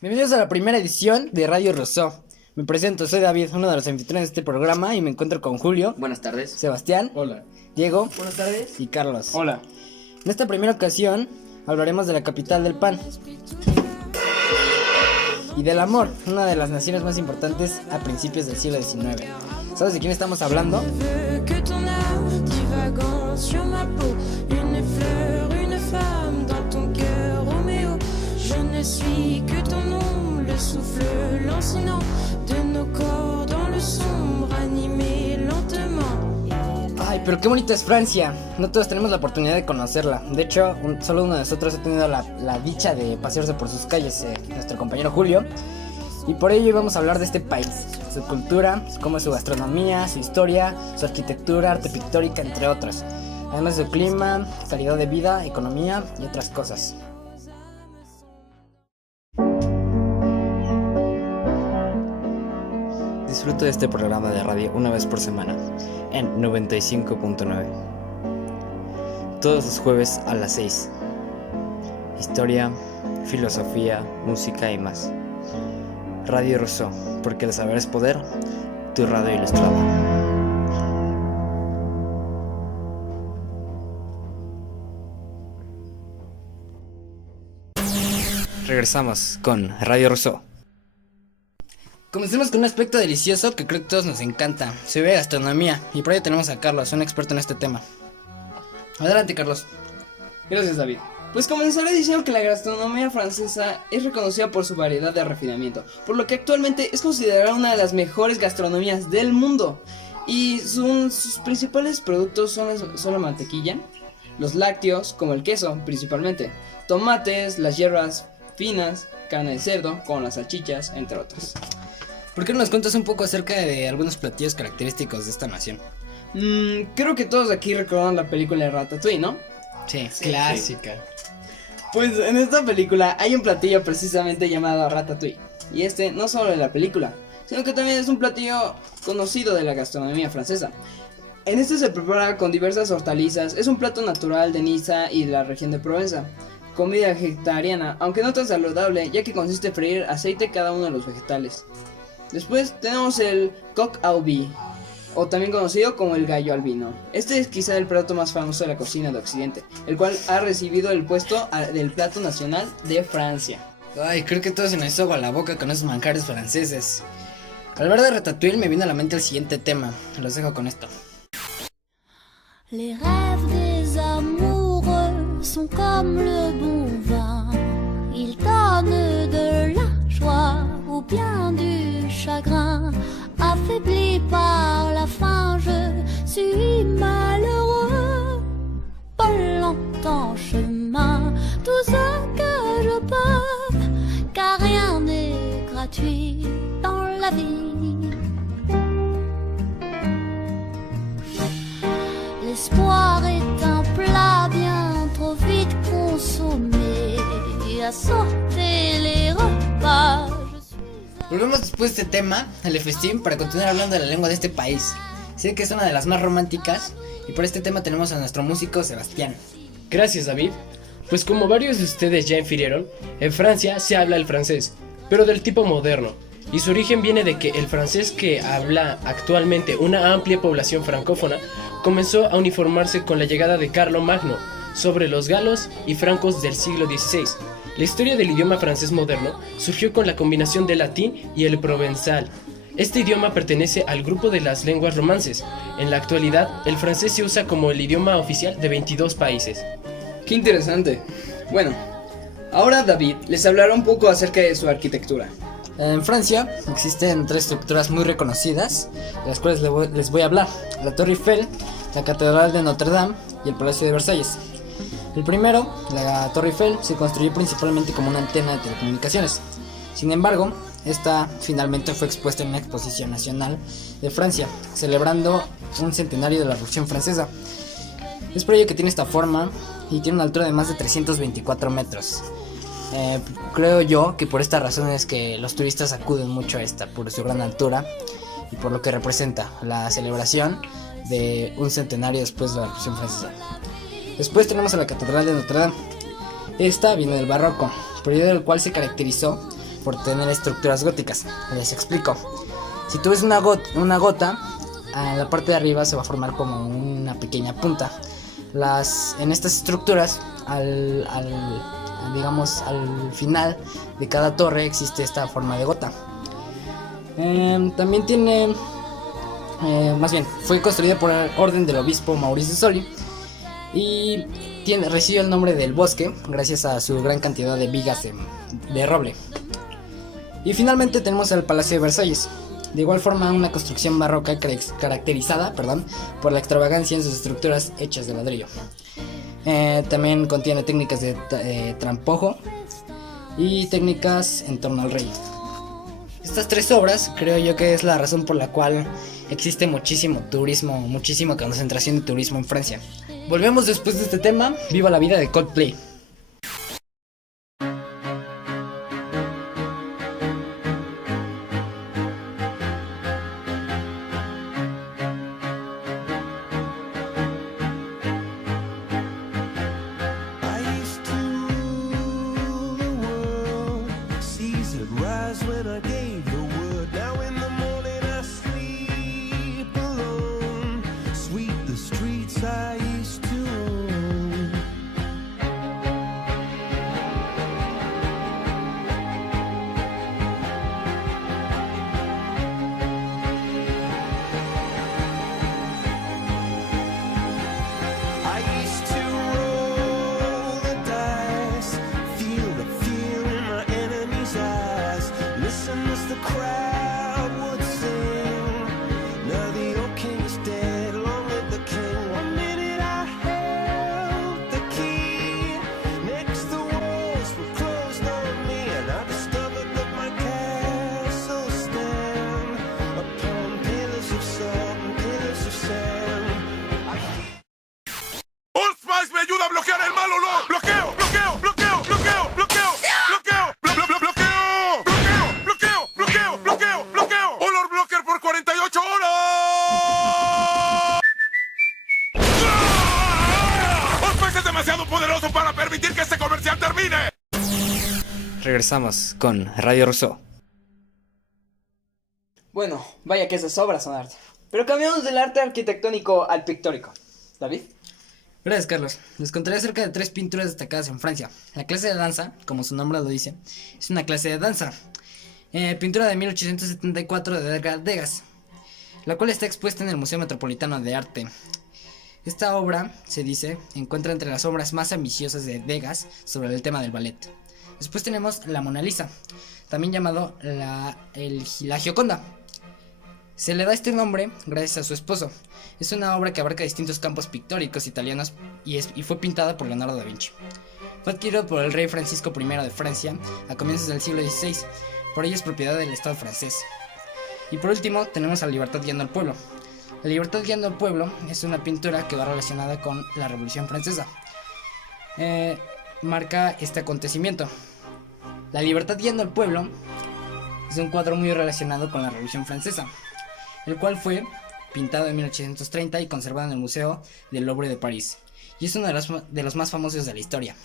Bienvenidos a la primera edición de Radio Rousseau. Me presento, soy David, uno de los anfitriones de este programa, y me encuentro con Julio. Buenas tardes. Sebastián. Hola. Diego. Buenas tardes. Y Carlos. Hola. En esta primera ocasión hablaremos de la capital del pan y del amor, una de las naciones más importantes a principios del siglo XIX. ¿Sabes de quién estamos hablando? Ay, pero qué bonita es Francia. No todos tenemos la oportunidad de conocerla. De hecho, solo uno de nosotros ha tenido la dicha de pasearse por sus calles, nuestro compañero Julio. Y por ello vamos a hablar de este país, su cultura, cómo es su gastronomía, su historia, su arquitectura, arte pictórica, entre otros. Además de su clima, calidad de vida, economía y otras cosas. Disfruto de este programa de radio una vez por semana, en 95.9. Todos los jueves a las 6. Historia, filosofía, música y más. Radio Rousseau, porque el saber es poder, tu radio ilustrada. Regresamos con Radio Rousseau. Comencemos con un aspecto delicioso que creo que a todos nos encanta. Se ve gastronomía, y por ello tenemos a Carlos, un experto en este tema. Adelante, Carlos. Gracias, David. Pues comenzaré diciendo que la gastronomía francesa es reconocida por su variedad de refinamiento, por lo que actualmente es considerada una de las mejores gastronomías del mundo. Y sus principales productos son la mantequilla, los lácteos, como el queso principalmente, tomates, las hierbas finas, carne de cerdo, con las salchichas, entre otros. ¿Por qué no nos cuentas un poco acerca de algunos platillos característicos de esta nación? Creo que todos aquí recordaron la película de Ratatouille, ¿no? Sí, clásica. Pues en esta película hay un platillo precisamente llamado Ratatouille. Y este no solo de la película, sino que también es un platillo conocido de la gastronomía francesa. En este se prepara con diversas hortalizas, es un plato natural de Niza y de la región de Provenza. Comida vegetariana, aunque no tan saludable, ya que consiste en freír aceite cada uno de los vegetales. Después tenemos el coq au vin, o también conocido como el gallo albino. Este es quizá el plato más famoso de la cocina de Occidente, el cual ha recibido el puesto del plato nacional de Francia. Ay, creo que todo se nos hizo agua a la boca con esos manjares franceses. Al ver de Ratatouille me vino a la mente el siguiente tema. Los dejo con esto. Les rêves des amoureux sont comme le bon vin. Ils donnent de la joie ou bien du chagrin. Affaibli par la faim, je suis malheureux. Pas longtemps chemin, tout ce que je peux, car rien n'est gratuit dans la vie. L'espoir est un plat bien trop vite consommé. À sauter les repas. Volvemos después de este tema, el festín, para continuar hablando de la lengua de este país. Sé que es una de las más románticas, y por este tema tenemos a nuestro músico Sebastián. Gracias, David. Pues como varios de ustedes ya infirieron, en Francia se habla el francés, pero del tipo moderno, y su origen viene de que el francés que habla actualmente una amplia población francófona comenzó a uniformarse con la llegada de Carlomagno sobre los galos y francos del siglo XVI. La historia del idioma francés moderno surgió con la combinación del latín y el provenzal. Este idioma pertenece al grupo de las lenguas romances. En la actualidad, el francés se usa como el idioma oficial de 22 países. ¡Qué interesante! Bueno, ahora David les hablará un poco acerca de su arquitectura. En Francia existen tres estructuras muy reconocidas, de las cuales les voy a hablar: la Torre Eiffel, la Catedral de Notre Dame y el Palacio de Versalles. El primero, la Torre Eiffel, se construyó principalmente como una antena de telecomunicaciones. Sin embargo, esta finalmente fue expuesta en una exposición nacional de Francia, celebrando un centenario de la Revolución Francesa. Es por ello que tiene esta forma y tiene una altura de más de 324 metros. Creo yo que por esta razón es que los turistas acuden mucho a esta, por su gran altura y por lo que representa la celebración de un centenario después de la Revolución Francesa. Después tenemos a la Catedral de Notre Dame. Esta viene del barroco, periodo del cual se caracterizó por tener estructuras góticas. Les explico. Si tú ves una gota, en la parte de arriba se va a formar como una pequeña punta. En estas estructuras, digamos al final de cada torre existe esta forma de gota. También tiene, más bien, fue construida por orden del obispo Maurice de Sully y recibió el nombre del bosque gracias a su gran cantidad de vigas de roble. Y finalmente tenemos el Palacio de Versalles. De igual forma, una construcción barroca caracterizada por la extravagancia en sus estructuras hechas de ladrillo. También contiene técnicas de trampojo y técnicas en torno al rey. Estas tres obras creo yo que es la razón por la cual existe muchísimo turismo, muchísima concentración de turismo en Francia. Volvemos después de este tema. Viva la vida de Coldplay. Regresamos con Radio Rousseau. Bueno, vaya que esas obras son arte. Pero cambiamos del arte arquitectónico al pictórico. ¿David? Gracias, Carlos. Les contaré acerca de 3 pinturas destacadas en Francia. La clase de danza, como su nombre lo dice, es una clase de danza. Pintura de 1874 de Edgar Degas, la cual está expuesta en el Museo Metropolitano de Arte. Esta obra, se dice, encuentra entre las obras más ambiciosas de Degas sobre el tema del ballet. Después tenemos la Mona Lisa, también llamado la Gioconda. Se le da este nombre gracias a su esposo. Es una obra que abarca distintos campos pictóricos italianos y fue pintada por Leonardo da Vinci. Fue adquirido por el rey Francisco I de Francia a comienzos del siglo XVI, por ello es propiedad del Estado francés. Y por último tenemos a La Libertad guiando al pueblo. La Libertad guiando al pueblo es una pintura que va relacionada con la Revolución Francesa. Marca este acontecimiento. La Libertad guiando al pueblo es un cuadro muy relacionado con la Revolución Francesa, el cual fue pintado en 1830 y conservado en el Museo del Louvre de París, y es uno de los más famosos de la historia.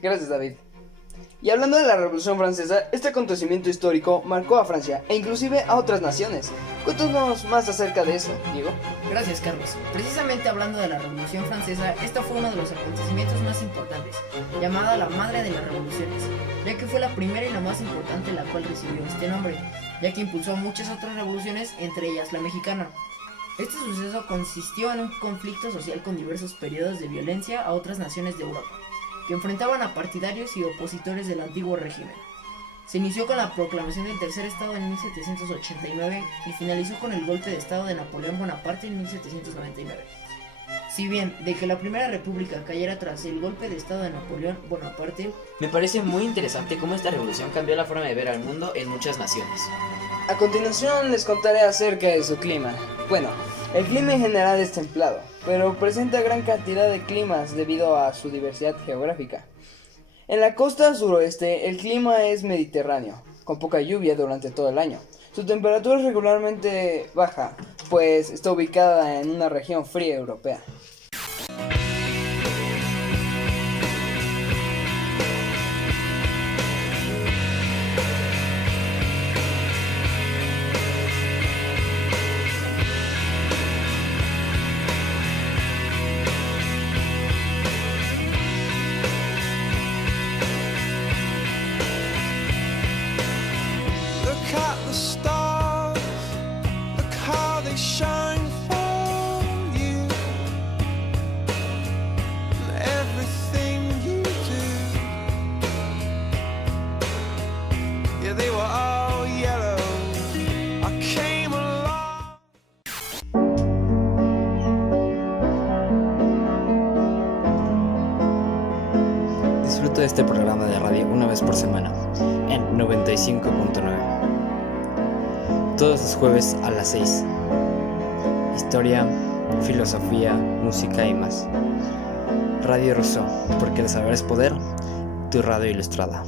Gracias, David. Y hablando de la Revolución Francesa, este acontecimiento histórico marcó a Francia e inclusive a otras naciones. Cuéntanos más acerca de eso, Diego. Gracias, Carlos. Precisamente hablando de la Revolución Francesa, esta fue uno de los acontecimientos más importantes, llamada la Madre de las Revoluciones, ya que fue la primera y la más importante la cual recibió este nombre, ya que impulsó muchas otras revoluciones, entre ellas la mexicana. Este suceso consistió en un conflicto social con diversos periodos de violencia a otras naciones de Europa, que enfrentaban a partidarios y opositores del antiguo régimen. Se inició con la proclamación del Tercer Estado en 1789 y finalizó con el golpe de Estado de Napoleón Bonaparte en 1799. Si bien de que la Primera República cayera tras el golpe de Estado de Napoleón Bonaparte, me parece muy interesante cómo esta revolución cambió la forma de ver al mundo en muchas naciones. A continuación les contaré acerca de su clima. Bueno, el clima en general es templado, pero presenta gran cantidad de climas debido a su diversidad geográfica. En la costa suroeste el clima es mediterráneo, con poca lluvia durante todo el año. Su temperatura es regularmente baja, pues está ubicada en una región fría europea. Disfruto de este programa de radio una vez por semana, en 95.9. Todos los jueves a las 6. Historia, filosofía, música y más. Radio Rousseau, porque el saber es poder, tu radio ilustrada.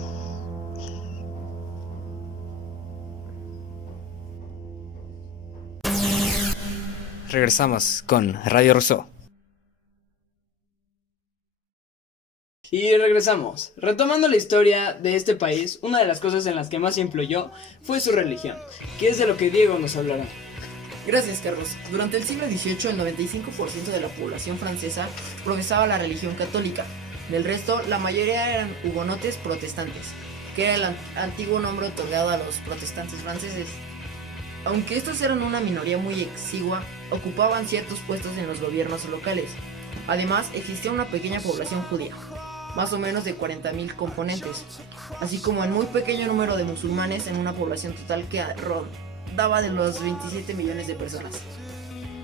Regresamos con Radio Rousseau. Y regresamos. Retomando la historia de este país, una de las cosas en las que más influyó fue su religión, que es de lo que Diego nos hablará. Gracias, Carlos. Durante el siglo XVIII, el 95% de la población francesa profesaba la religión católica. Del resto, la mayoría eran hugonotes protestantes, que era el antiguo nombre otorgado a los protestantes franceses. Aunque estos eran una minoría muy exigua, ocupaban ciertos puestos en los gobiernos locales. Además, existía una pequeña población judía, más o menos de 40.000 componentes, así como un muy pequeño número de musulmanes en una población total que rondaba de los 27 millones de personas.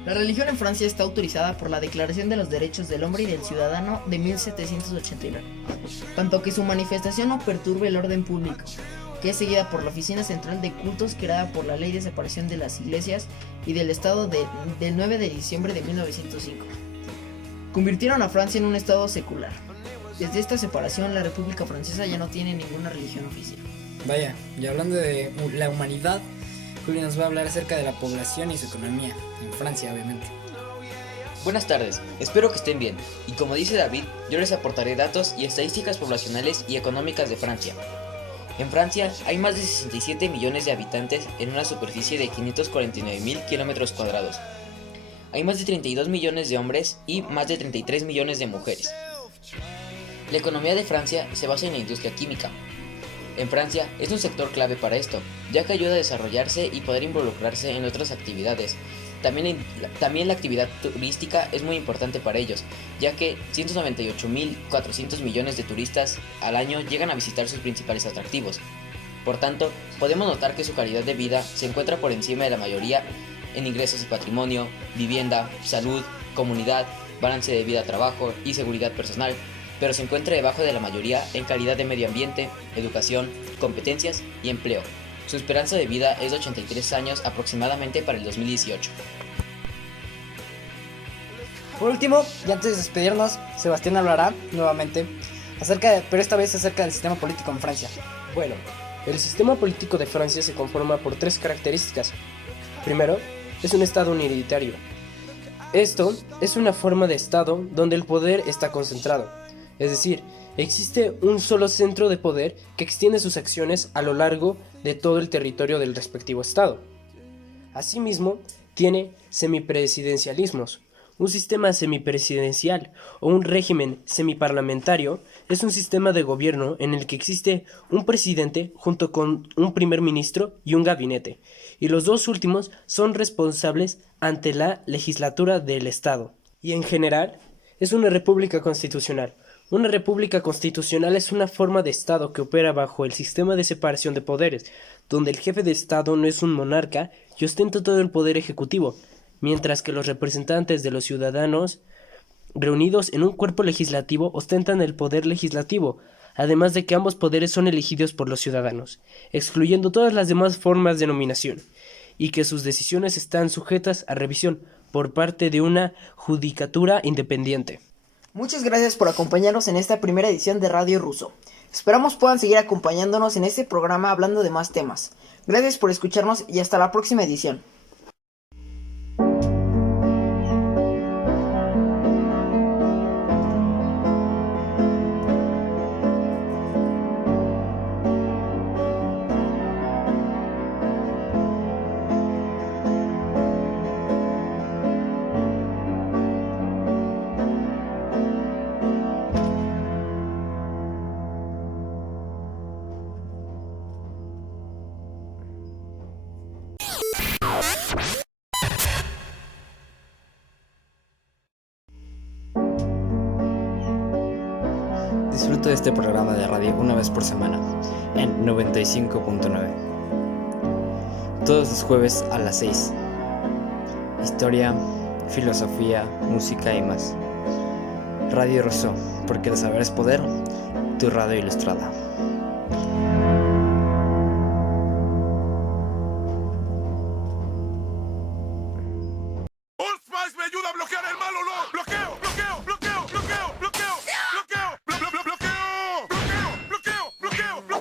La religión en Francia está autorizada por la Declaración de los Derechos del Hombre y del Ciudadano de 1789, tanto que su manifestación no perturbe el orden público, que es seguida por la Oficina Central de Cultos creada por la Ley de Separación de las Iglesias y del Estado del 9 de diciembre de 1905. Convirtieron a Francia en un estado secular. Desde esta separación, la República Francesa ya no tiene ninguna religión oficial. Vaya, y hablando de la humanidad, Julio nos va a hablar acerca de la población y su economía, en Francia obviamente. Buenas tardes, espero que estén bien. Y como dice David, yo les aportaré datos y estadísticas poblacionales y económicas de Francia. En Francia hay más de 67 millones de habitantes en una superficie de 549.000 kilómetros cuadrados. Hay más de 32 millones de hombres y más de 33 millones de mujeres. La economía de Francia se basa en la industria química. En Francia es un sector clave para esto, ya que ayuda a desarrollarse y poder involucrarse en otras actividades. También la actividad turística es muy importante para ellos, ya que 198.400 millones de turistas al año llegan a visitar sus principales atractivos. Por tanto, podemos notar que su calidad de vida se encuentra por encima de la mayoría en ingresos y patrimonio, vivienda, salud, comunidad, balance de vida-trabajo y seguridad personal, pero se encuentra debajo de la mayoría en calidad de medio ambiente, educación, competencias y empleo. Su esperanza de vida es de 83 años aproximadamente para el 2018. Por último, y antes de despedirnos, Sebastián hablará nuevamente pero esta vez acerca del sistema político en Francia. Bueno, el sistema político de Francia se conforma por tres características. Primero, es un estado unitario. Esto es una forma de estado donde el poder está concentrado. Es decir, existe un solo centro de poder que extiende sus acciones a lo largo de todo el territorio del respectivo estado. Asimismo, tiene semipresidencialismos. Un sistema semipresidencial o un régimen semiparlamentario es un sistema de gobierno en el que existe un presidente junto con un primer ministro y un gabinete, y los dos últimos son responsables ante la legislatura del Estado. Y en general, es una república constitucional. Una república constitucional es una forma de Estado que opera bajo el sistema de separación de poderes, donde el jefe de Estado no es un monarca y ostenta todo el poder ejecutivo, mientras que los representantes de los ciudadanos reunidos en un cuerpo legislativo ostentan el poder legislativo, además de que ambos poderes son elegidos por los ciudadanos, excluyendo todas las demás formas de nominación, y que sus decisiones están sujetas a revisión por parte de una judicatura independiente. Muchas gracias por acompañarnos en esta primera edición de Radio Rousseau. Esperamos puedan seguir acompañándonos en este programa hablando de más temas. Gracias por escucharnos y hasta la próxima edición. Disfruto de este programa de radio una vez por semana, en 95.9. Todos los jueves a las 6. Historia, filosofía, música y más. Radio Rousseau, porque el saber es poder, tu radio ilustrada.